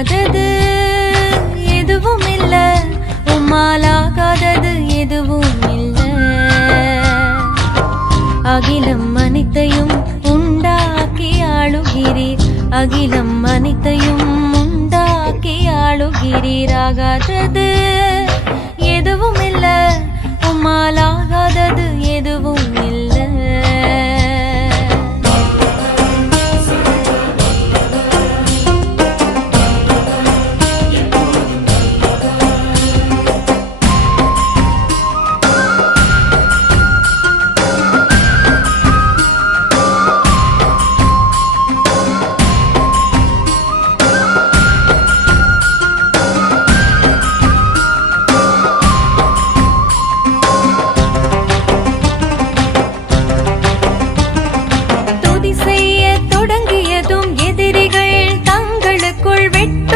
அதது எதுவும் இல்ல, உம்மாலாகாதது எதுவும் இல்ல. அகிலம் அனைத்தையும் உண்டாக்கி ஆளுகிறீர், அகிலம் அனைத்தையும் உண்டாக்கி ஆளுகிறீர். ஆகாதது